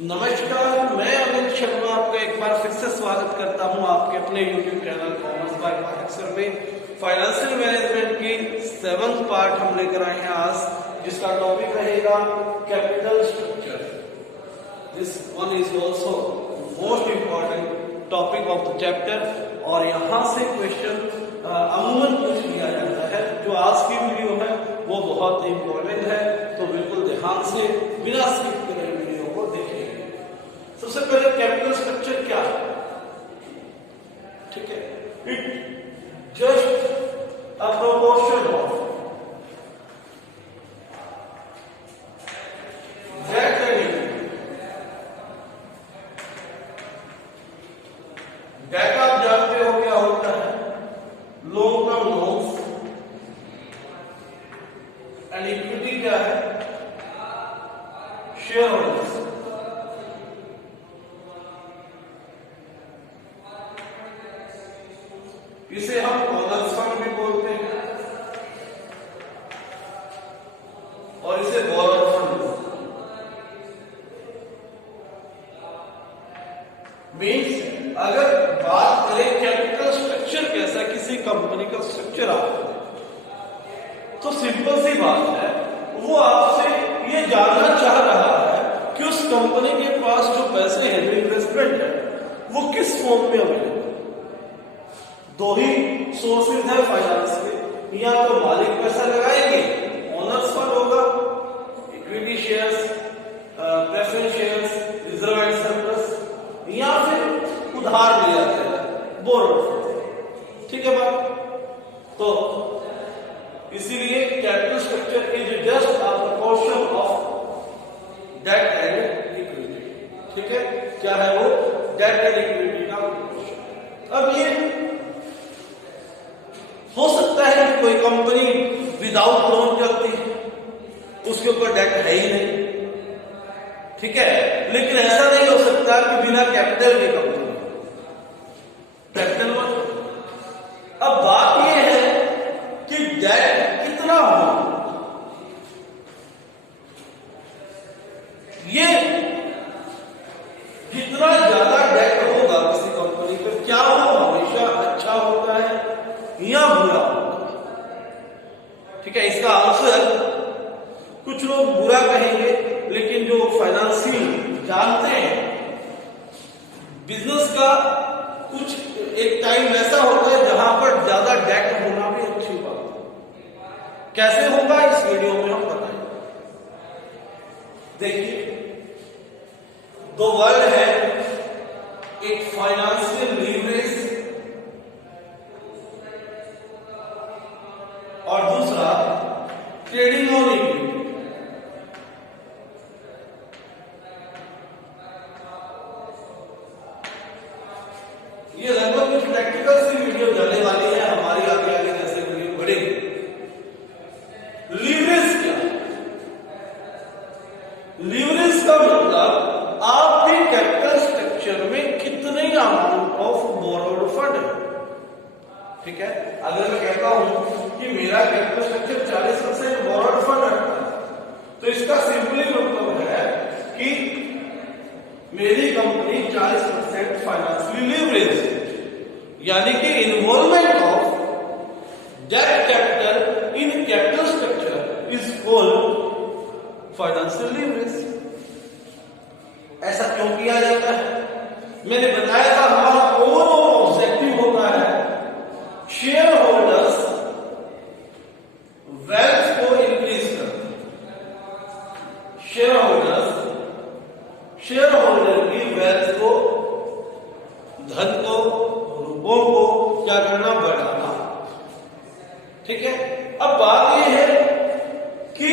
नमस्कार, मैं अनिल शर्मा आपका एक बार फिर से स्वागत करता हूं आपके अपने YouTube चैनल कॉमर्स बाय पारेक्सर में। फाइनेंशियल मैनेजमेंट की 7th पार्ट हम लेकर आए हैं आज, जिसका टॉपिक रहेगा capital structure. This one is also most important topic of the chapter और यहां से क्वेश्चन अमूमन पूछ लिया जाता है। जो आज की वीडियो है वो बहुत इंपॉर्टेंट है, तो बिल्कुल ध्यान से बिना स्किप करे वीडियो को देखिए। सबसे पहले कैपिटल स्ट्रक्चर क्या है? ठीक है, it just a proportion of debt आप जानते हो क्या होता है? Long term loans and equity क्या है? Shareholders. इसे हम ओनर्स फंड भी बोलते हैं और इसे बोरोड फंड मीन्स। अगर बात करें कैपिटल स्ट्रक्चर कैसा किसी कंपनी का स्ट्रक्चर आपको, तो सिंपल सी बात है, वो आपसे ये जानना चाह रहा है कि उस कंपनी के पास जो पैसे हैं, जो इन्वेस्टमेंट है, वो किस फॉर्म में अवेलेबल। दो ही सोर्सेज है फाइनेंस के, या तो मालिक पैसा लगाएंगे, ओनर्स फंड होगा, equity shares, preference shares, reserve and surplus, या फिर उधार लिया जाएगा, बोरोड फंड। ठीक है बात? तो इसीलिए capital structure is just a proportion of debt and equity. ठीक है, क्या है वो? डेट एंड इक्विटी का प्रोपोर्शन। अब ये हो सकता है कि कोई कंपनी विदाउट लोन चलती है, उसके ऊपर डेट है ही नहीं, ठीक है, लेकिन ऐसा नहीं हो सकता कि बिना कैपिटल की कंपनी कैपिटल वन। अब बात यह है कि डेट कितना हो, ये जितना ज्यादा डेट होगा किसी कंपनी पर, क्या वो हमेशा अच्छा होता है या बुरा होता है? ठीक है, इसका आंसर कुछ लोग बुरा कहेंगे, लेकिन जो फाइनेंशियल जानते हैं बिजनेस का, कुछ एक टाइम ऐसा होता है जहां पर ज्यादा डेट होना भी अच्छी बात है। कैसे होगा इस वीडियो में हम बताएंगे। देखिए, दो वर्ड है, एक फाइनेंशियल लीवरेज और दूसरा ट्रेडिंग ऑन इक्विटी। ये लगभग कुछ प्रैक्टिकल सी वीडियो जाने वाली है हमारी, आगे आगे जैसे वीडियो बढ़ेगी। लीवरेज क्या? लीवरेज का मतलब आपके कैपिटल स्ट्रक्चर में कितने अमाउंट ऑफ बोरोड फंड है। ठीक है, अगर मैं कहता हूं कि मेरा कैपिटल स्ट्रक्चर 40% बोरोड फंड रखता है, तो इसका सिंपली मतलब है कि मेरी कंपनी 40% फाइनेंशियली लीवरेज, यानी कि involvement of debt capital in capital structure is called financial leverage. ऐसा क्यों किया जाता है? मैंने बताया था हमारा ओवरऑल ऑब्जेक्टिव होता है शेयर होल्डर्स वेल्थ को इंक्रीज करना। शेयर होल्डर की वेल्थ को, धन को, रुपयों को क्या करना? बढ़ाना। ठीक है, अब बात यह है कि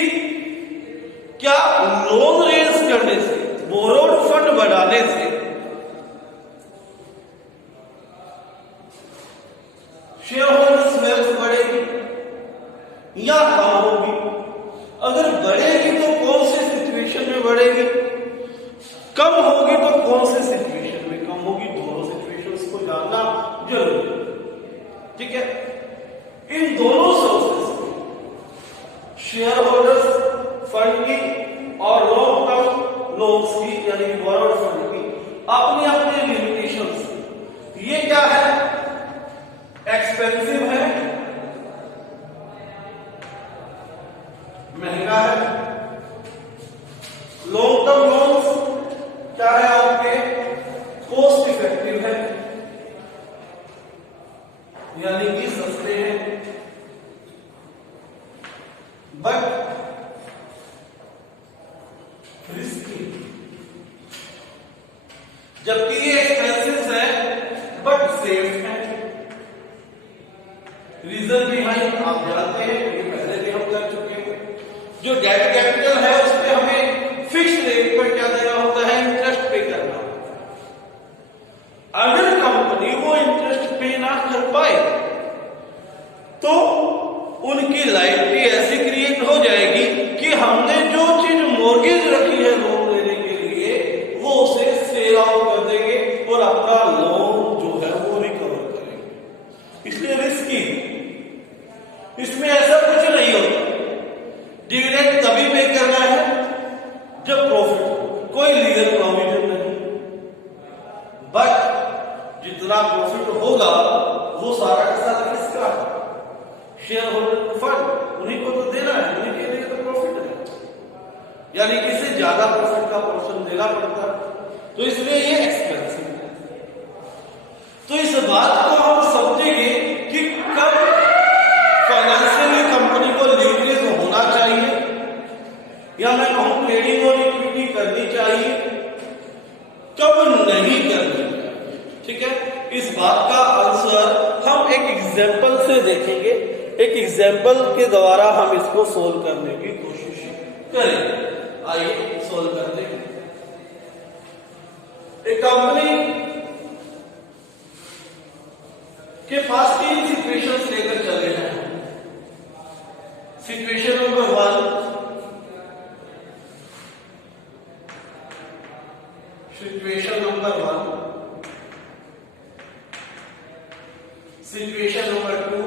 क्या लोन रेज करने से, बोरोड फंड बढ़ाने से शेयर होल्डर्स वेल्थ बढ़ेगी या कम होगी? अगर बढ़ेगी तो कौन से सिचुएशन में बढ़ेगी, कम होगी तो कौन से सिचुएशन में कम होगी? दोनों सिचुएशंस को जानना जरूरी है। ठीक है, इन दोनों सोर्सेस, शेयर होल्डर्स फंड की और लॉन्ग टर्म लोन्स की यानी कि बोरोड फंड की अपनी अपनी लिमिटेशंस। ये क्या है, एक्सपेंसिव है, महंगा है। लॉन्ग टर्म लोन्स क्या है आपके, कॉस्ट इफेक्टिव है, यानी कि सस्ते हैं, बट रिस्की। जबकि ये एक्सपेंसिव है बट सेफ है। रीजन बिहाइंड आप जानते हैं, ये पहले भी हम कर चुके हैं। जो डेट कैपिटल है उस पे हमें फिक्स रेट पर क्या देना होता है, इंटरेस्ट पे करना होता है। अगर कंपनी वो इंटरेस्ट पे ना कर पाए तो उनकी लायबिलिटी ऐसी क्रिएट हो जाएगी कि हमने जो चीज मॉर्गेज रखी है लोन लेने के लिए वो उसे सेल आउट कर देंगे और अपना लोन जो है वो रिकवर करेंगे। इसलिए रिस्की, इसमें ऐसा कुछ नहीं होता। डिविडेंड तभी पे करना है जब प्रॉफिट, कोई लीगल प्रोविजन नहीं, बट जितना प्रॉफिट होगा वो सारा का सारा किसका, शेयर होल्डर फंड, उन्हीं को तो देना है, उन्हीं के लिए तो प्रॉफिट है, यानी कि इससे ज्यादा प्रॉफिट का पोर्शन देना पड़ता है। तो इसलिए ये एक्सपेंसिव है। तो इस बात को हम समझेंगे कि कब फाइनेंशियली कंपनी को लीवरेज होना चाहिए या मैं कहूं ट्रेडिंग और इक्विटी करनी चाहिए, कब नहीं करनी चाहिए। ठीक है, इस बात का आंसर हम एक एग्जाम्पल से देखेंगे। एक एग्जाम्पल के द्वारा हम इसको सोल्व करने की कोशिश करें। आइए सोल्व करते हैं। एक कंपनी के पास 3 सिचुएशंस लेकर चले हैं। Situation number 1, situation number 1, situation number 2,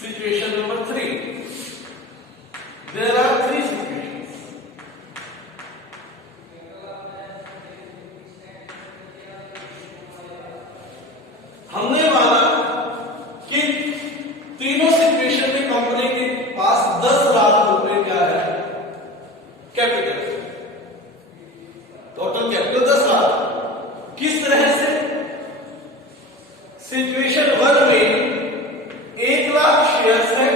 situation number 3। There are 3 situations. हमने माना कि तीनों सिचुएशन में कंपनी के पास 10 लाख रुपए क्या है, कैपिटल, टोटल कैपिटल 10 लाख। किस तरह से, सिचुएशन 1 में 1 लाख शेयर्स है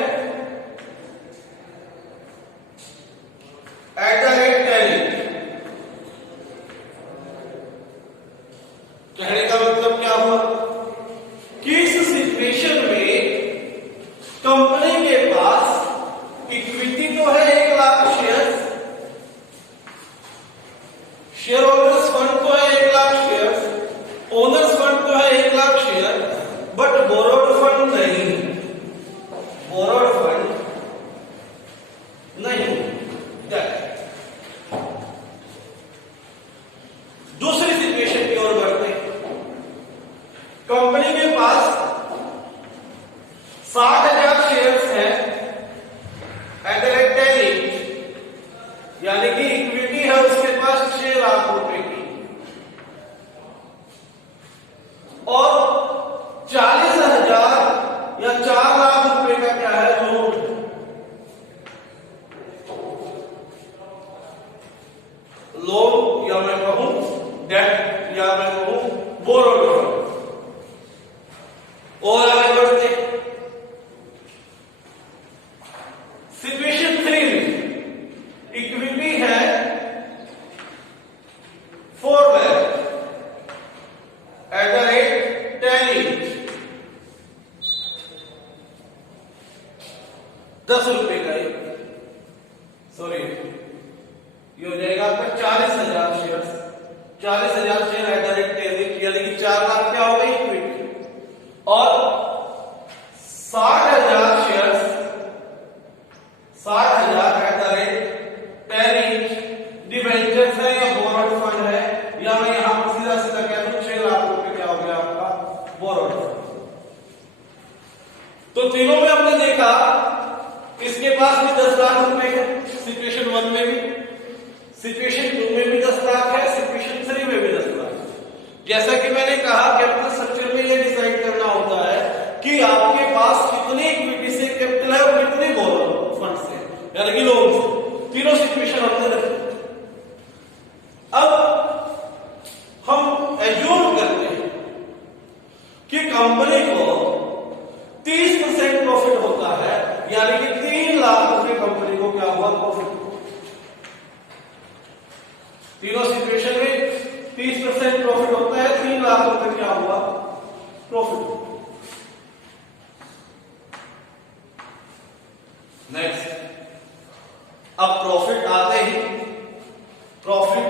एट द रेट 10। कहने का मतलब क्या हुआ कि इस सिचुएशन में कंपनी के पास इक्विटी तो है 1 lakh shares, share holders fund तो है 1 लाख शेयर्स, ओनर्स फंड तो है 1 lakh share, but borrowed fund नहीं, बोरोड फंड नहीं। दूसरी सिचुएशन की ओर बढ़ते हैं। कंपनी के पास 60,000 शेयर्स हैं एट द रेट 10, यानी कि इक्विटी है उसके पास 6 लाख रुपए की, और 40,000 या 4 लाख रुपए का क्या है, लोन। लोन या मैं कहूं डेट या मैं कहूं बोरोड फंड। और आगे बढ़ते सिचुएशन 3 में इक्विटी है 4 लाख एट द रेट 10 10 रुपए का, सॉरी ये हो जाएगा आपका 40,000 share, 40,000 share at the rate 10, यानी कि 4 लाख क्या हो गई इक्विटी, और 60,000 share 60,000 at the rate 10 debentures है या बोरोड फंड है, या मैं यहां पर सीधा सीधा कह दूं 6 लाख रुपए क्या हो गया आपका बोरोड फंड। तो तीनों में हमने देखा इसके पास भी 10 लाख रुपए है, सिचुएशन 1 में भी, सिचुएशन 2 में भी 10 लाख है, सिचुएशन 3 में भी 10 लाख है। जैसा कि मैंने कहा कैपिटल स्ट्रक्चर में ये डिसाइड करना होता है कि आपके पास कितनी इक्विटी से कैपिटल है और कितने बोरो फंड से, यानी कि लोन से। तीनों सिचुएशन हमने रखी। अब हम एज्यूम करते हैं कि कंपनी को 30% प्रॉफिट होता है, यानी कि 3 लाख रुपए कंपनी को क्या हुआ प्रॉफिट। तीनों सिचुएशन में 30% प्रॉफिट होता है, 3 लाख रुपए क्या हुआ प्रॉफिट। नेक्स्ट, अब प्रॉफिट आते ही profit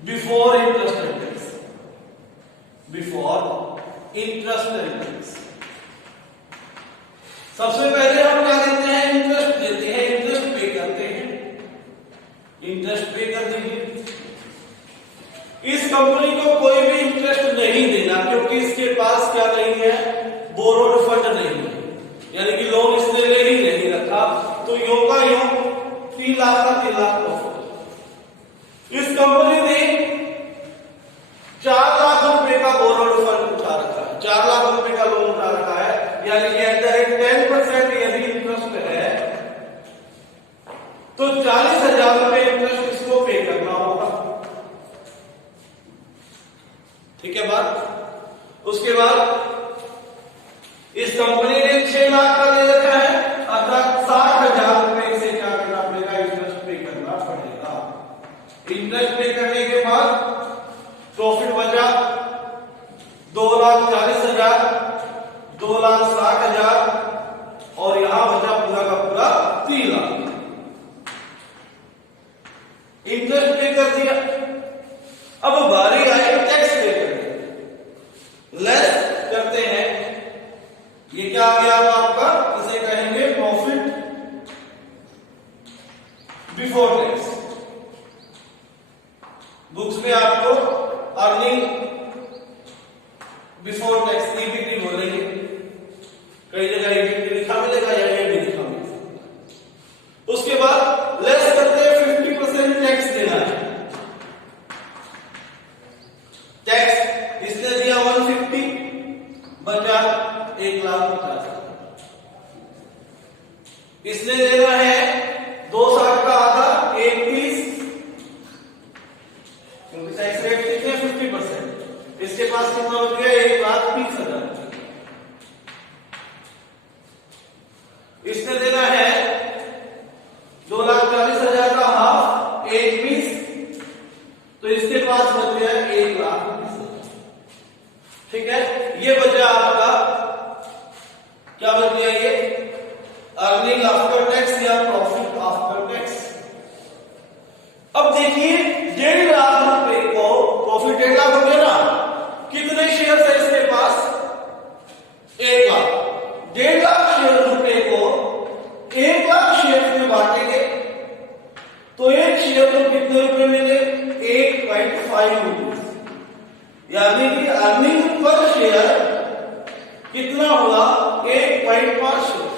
before interest and tax, before interest and tax. सबसे पहले हम क्या देते हैं, इंटरेस्ट देते हैं, इंटरेस्ट पे करते हैं, इंटरेस्ट पे कर देंगे। इस कंपनी को कोई भी इंटरेस्ट नहीं देना, क्योंकि इसके पास क्या नहीं है, बोरोड फंड नहीं है, यानी कि लोन इसने ले ही नहीं रखा। तो यो का यो 3 लाख का 3 लाख प्रॉफिट। इस कंपनी ने 4 लाख रुपए का बोरोड फंड उठा रखा है, 4 लाख रुपए का लोन उठा रखा है, यानी कि एट द रेट 10% यदि इंटरेस्ट है तो 40,000 रुपए इंटरेस्ट इसको पे करना होगा। ठीक है बात। उसके बाद इस कंपनी ने 6 लाख का ले रखा है, अर्थात 60,000 रुपए से क्या करना पड़ेगा, इंटरेस्ट पे करना पड़ेगा। इंटरेस्ट पे करने के बाद प्रॉफिट बचा 2,40,000, 2,60,000 और यहां बचा पूरा का पूरा 3 लाख। इंटरेस्ट पे कर दिया। अब बारी आई टैक्स पे करने। लेस करते हैं, ये क्या आ गया आपका, इसे कहेंगे प्रॉफिट बिफोर टैक्स। बुक्स में आपको अर्निंग बिफोर टैक्स ईबीटी बोलेंगे, कई जगह ईबीटी लिखा मिलेगा या ये भी लिखा मिलेगा। उसके बाद लेस करते हैं, 50% टैक्स देना है। टैक्स इसने दिया 150, बचा 1,50,000। इसने देना है 2,60 का आधा 1,30, क्योंकि टैक्स रेट कितने 50%। इसके पास कितना बच गया, 1,30,000। इसने देना है 2,40,000 का हाफ 1,20, तो इसके पास बच गया 1,20,000। ठीक है, ये बचा आपका क्या बच गया, ये अर्निंग आफ्टर टैक्स या प्रॉफिट आफ्टर टैक्स। अब देखिए 1.5 लाख रुपए को प्रॉफिट 1.5 लाख हो गया ना, कितने शेयर है इसके पास, 1 लाख। 1.5 लाख शेयर रुपए को 1 लाख शेयर में बांटेंगे तो एक शेयर को कितने रुपए मिले, 8.5 रुपए, यानी कि अर्निंग पर शेयर कितना हुआ, 1.5 शेयर।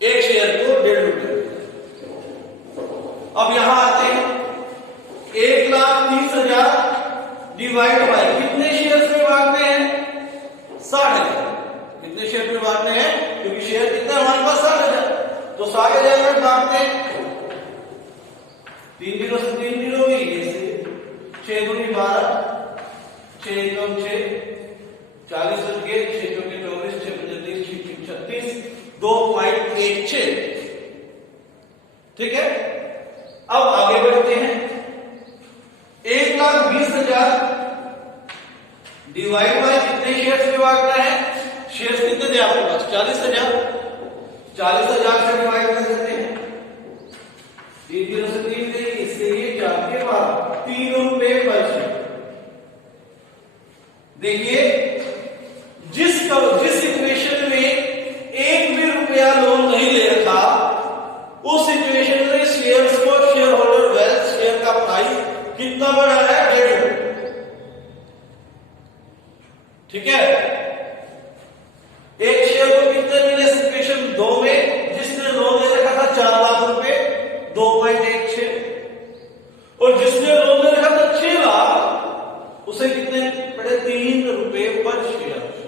एक शेयर को 1.5 रुपए। अब यहां आते हैं, 1,30,000 डिवाइड बाय कितने शेयर में बांटते हैं, 60,000। कितने शेयर में बांटते हैं, क्योंकि शेयर कितने हमारे पास 60,000, तो 60,000 में बांटते हैं। 3 जीरो से 3 जीरो भी, जैसे 6 दूनी 12, 6 एकम 6, 40 बच गए, 6 चौके 24, 6 पंजे 30, 6 36, 2.16। ठीक है, अब आगे बढ़ते हैं। 1,20,000 डिवाइड बाय कितने शेयर्स में बांटना है, शेयर्स कितने थे आपके पास, 40,000। 40,000 से डिवाइड कर देते हैं, 3 जीरो से 3 देंगे, इसके लिए 4 के बाद 3 रुपए पर शेयर। देखिए जिस सिचुएशन में 1 भी रुपया लोन नहीं ले रखा, उस सिचुएशन में शेयर्स को शेयर होल्डर वेल्थ, शेयर का प्राइस कितना बढ़ा है, 1.5 रुपए। ठीक है, एक शेयर को कितने मिले सिचुएशन 2 में, जिसने लोन ले रखा था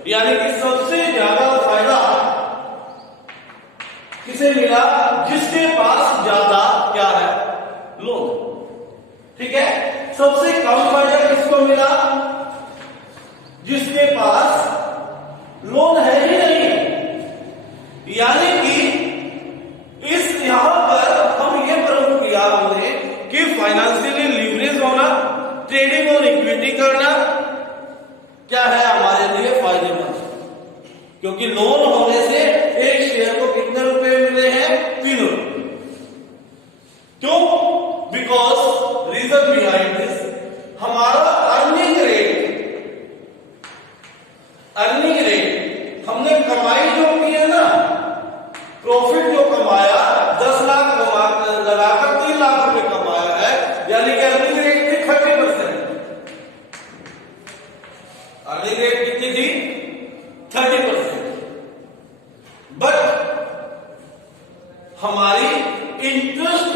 यानी कि सबसे ज्यादा फायदा किसे मिला? जिसके पास ज्यादा क्या है? लोन। ठीक है। सबसे कम फायदा किसको मिला? जिसके पास लोन है ही नहीं। यानी कि इस यहां पर हम ये प्रूव किया हमने कि फाइनेंशियली लीवरेज होना, ट्रेडिंग और इक्विटी करना क्या है हमारे लिए फायदेमंद, क्योंकि लोन होने से एक शेयर को कितने रुपए मिले हैं? 3 रुपए। क्यों? बिकॉज रीजन बिहाइंड दिस, हमारा अर्निंग रेट हमने कमाई जो की है ना, प्रॉफिट जो कमाया 10 लाख लगाकर 3 लाख रुपए कमाया है, यानी कि अर्निंग रेट थी 30%। अर्निंग रेट कितनी थी? 30%। बट हमारी इंटरेस्ट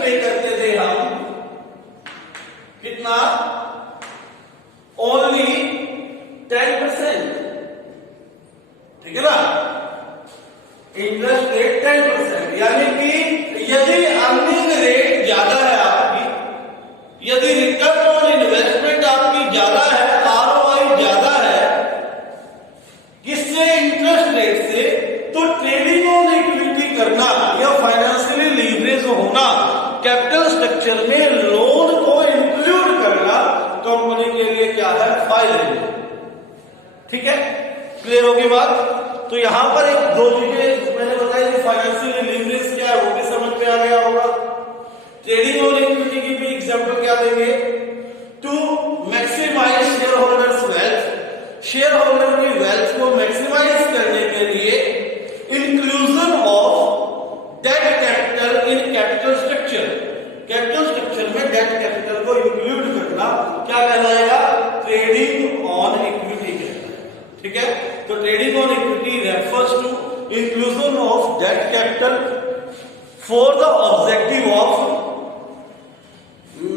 पे करते थे हम कितना? ओनली 10%। ठीक है ना? इंटरेस्ट रेट 10%, यानी कि यदि अर्निंग रेट ज्यादा है आपकी, यदि रिटर्न ऑन इन्वेस्टमेंट आपकी ज्यादा है, आरओआई ज्यादा है, किससे? इंटरेस्ट रेट से, तो ट्रेडिंग ऑन इक्विटी करना या फाइनेंशियली लीवरेज होना, कैपिटल स्ट्रक्चर में लोन को इंक्लूड करना कंपनी के लिए क्या है? फायदेमंद। ठीक है, क्लियर होगी बात? तो यहां पर एक दो चीजें मैंने बताई थी, फाइनेंशियल लीवरेज क्या है वो भी समझ में आ गया होगा। ट्रेडिंग और इक्विटी की भी एग्जांपल क्या देंगे? To maximize share holders wealth, share holder की वेल्थ को मैक्सिमाइज करने के लिए inclusion of debt capital in capital structure, capital structure में डेट कैपिटल को इंक्लूड करना क्या कहलाएगा? ट्रेडिंग ऑन इक्विटी कहलाएगा। ठीक है, तो trading on equity refers to inclusion of debt capital for the objective of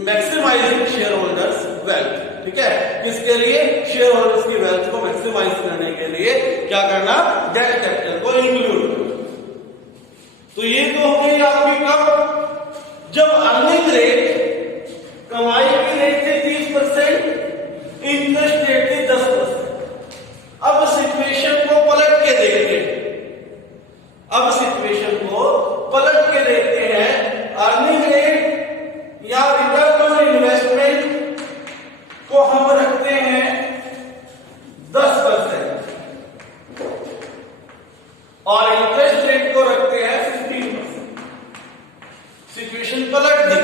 maximizing share holders wealth. ठीक है, किसके लिए? शेयर होल्डर्स की वेल्थ को मैक्सिमाइज करने के लिए क्या करना? डेट कैपिटल को इंक्लूड करना। तो ये तो हो गई आपकी कब? जब अर्निंग रेट, कमाई की रेट थी 30%, इंटरेस्ट रेट थी 10%। अब सिचुएशन को पलट के देखते हैं, अर्निंग रेट या रिटर्न ऑन इन्वेस्टमेंट को हम रखते हैं 10% और इंटरेस्ट रेट को रखते हैं 15%। सिचुएशन पलट दी।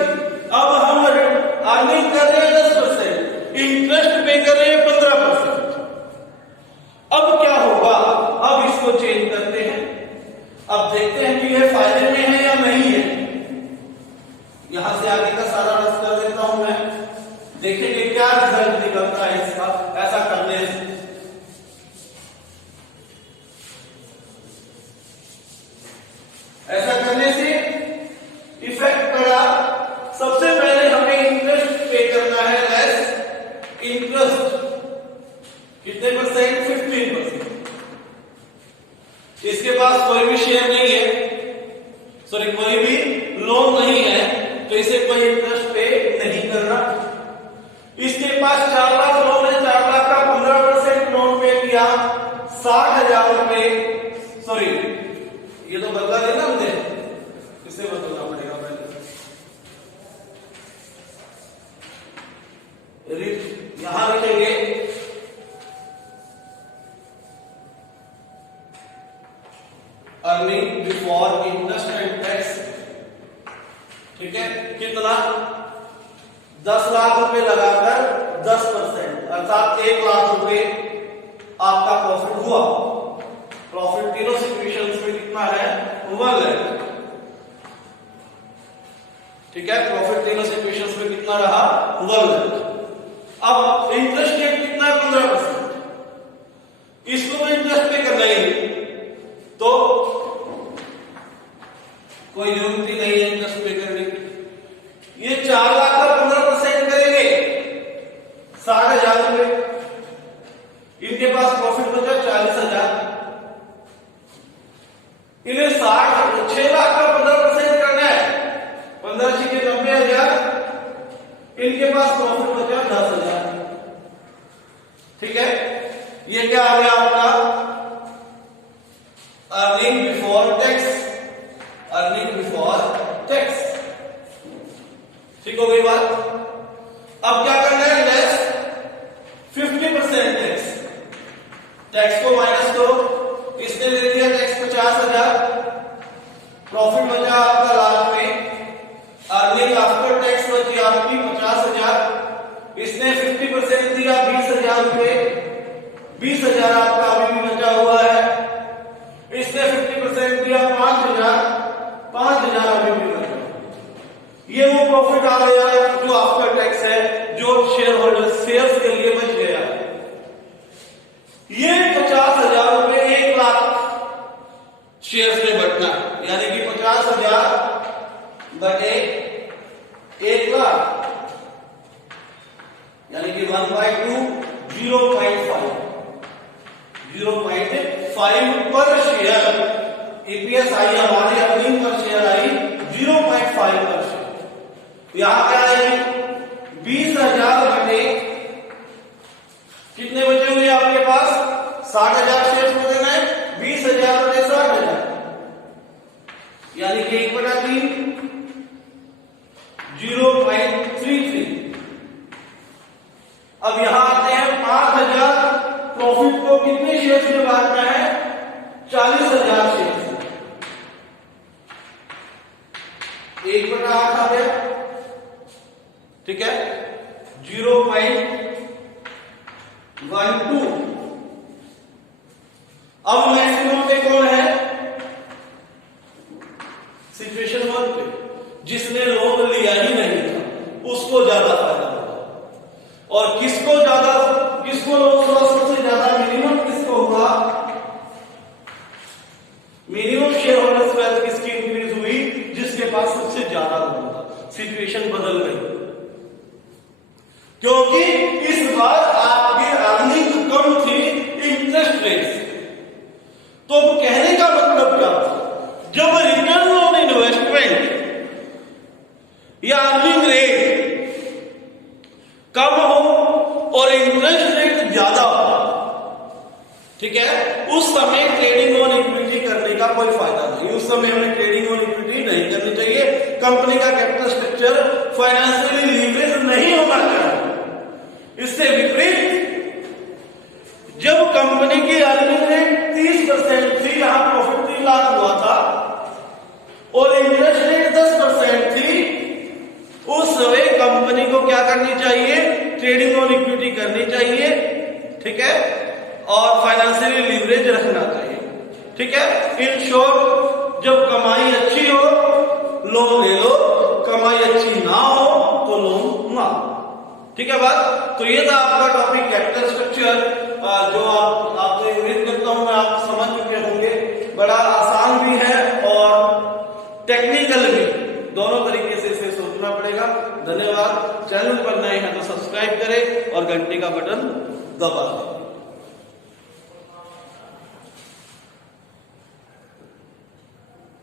अब हम अर्निंग कर रहे हैं 10%, इंटरेस्ट पे कर रहे हैं 15%। अब क्या होगा? अब इसको चेंज करते हैं, अब देखते हैं कि यह फायदे में है या नहीं है। यहां से आगे का सारा रस कर देता हूं मैं, देखेंगे क्या रिजल्ट निकलता है इसका ऐसा करने से। ऐसा करने से इफेक्ट पड़ा, सबसे पहले हमें इंटरेस्ट पे करना है लेस इंटरेस्ट, कितने परसेंट? 15%। इसके पास कोई भी शेयर नहीं है, सॉरी कोई भी लोन नहीं है, तो इसे कोई इंटरेस्ट पे नहीं करना। इसके पास 4 लाख लोन है, 4 लाख का 15% लोन पे किया, 60,000 रुपए, सॉरी ये तो बदला देना मुझे, इसे बदलना पड़ेगा पहले। यहां लिखेंगे earning before interest and tax. ठीक है, कितना? 10 लाख रुपए लगाकर 10%, अर्थात 1 लाख रुपए आपका प्रॉफिट हुआ। प्रॉफिट तीनों सिचुएशंस में कितना है? 1 लाख। ठीक है, प्रॉफिट तीनों सिचुएशंस में कितना रहा? 1 लाख। अब इंटरेस्ट रेट कितना है? 15%। इसको तो इंटरेस्ट पे करना ही, तो कोई जरूरत ही नहीं है इंटरेस्ट पे करने की। ये 4 लाख का 15% करेंगे 60,000 रुपए। इनके पास प्रॉफिट माइनस करो, इसने ले लिया टैक्स 50,000, प्रॉफिट बचा आपका लास्ट में, अर्निंग आफ्टर टैक्स बची आपकी 50,000, इसने 50% दिया 20,000 रुपए, 20,000 आपका अभी भी बचा हुआ है, इसने 50% दिया 5,000, 5,000 अभी भी बचा। ये वो प्रॉफिट आ गया जो आफ्टर टैक्स है, जो शेयर होल्डर शेयर्स के लिए बच गया। ये 50,000 रुपए 1 लाख शेयर्स में बटना, यानी कि 50,000 बटे 1 लाख, यानी कि 1/2 0.5 पर शेयर ईपीएस आई हमारी, अर्निंग पर शेयर आई 0.5 पर शेयर। यहां क्या आएगी 20,000 बटे कितने बचे हुए आपके पास 60,000 शेयर को देना है, 20,000 बटे 60,000, यानी कि 1/3 0.33। अब यहां आते हैं 5,000 प्रॉफिट को कितने शेयर में बांटना है, 40,000 शेयर, 1/8 आ गया, ठीक है, 0.12। अब मैक्सिमम पे कौन है, सिचुएशन 1 पे, जिसने लोन लिया ही नहीं था उसको ज्यादा फायदा होगा। और किसको लोन सबसे ज्यादा मिनिमम किसको होगा, मिनिमम शेयर होल्डर्स वैल्यू किसकी इंक्रीज हुई, जिसके पास सबसे ज्यादा लोन था। सिचुएशन बदल गई क्योंकि इस बार आपकी अर्निंग कम थी इंटरेस्ट रेट से। तो कहने का मतलब क्या, जब रिटर्न ऑन इन्वेस्टमेंट या अर्निंग रेट कम हो और इंटरेस्ट रेट ज्यादा हो, ठीक है, उस समय ट्रेडिंग ऑन इक्विटी करने का कोई फायदा नहीं। उस समय हमें ट्रेडिंग ऑन इक्विटी नहीं करनी चाहिए। कंपनी का कैपिटल स्ट्रक्चर फाइनेंशियली लीवरेज नहीं होना चाहिए। इससे विपरीत जब कंपनी की अर्निंग रेट 30% थी, यहां प्रॉफिट 3 लाख हुआ था और इंटरेस्ट रेट 10% थी, उस समय कंपनी को क्या करनी चाहिए, ट्रेडिंग ऑन इक्विटी करनी चाहिए, ठीक है, और फाइनेंशियली लीवरेज रखना चाहिए, ठीक है। इन शॉर्ट, जब कमाई अच्छी हो लोन ले लो, कमाई अच्छी ना हो तो लोन ना, ठीक है बात। तो ये था आपका टॉपिक कैपिटल स्ट्रक्चर, जो आपसे उम्मीद करता हूं मैं आप समझ चुके होंगे। बड़ा आसान भी है और टेक्निकल भी, दोनों तरीके से इसे सोचना पड़ेगा। धन्यवाद। चैनल पर नए हैं तो सब्सक्राइब करें और घंटे का बटन दबा दें।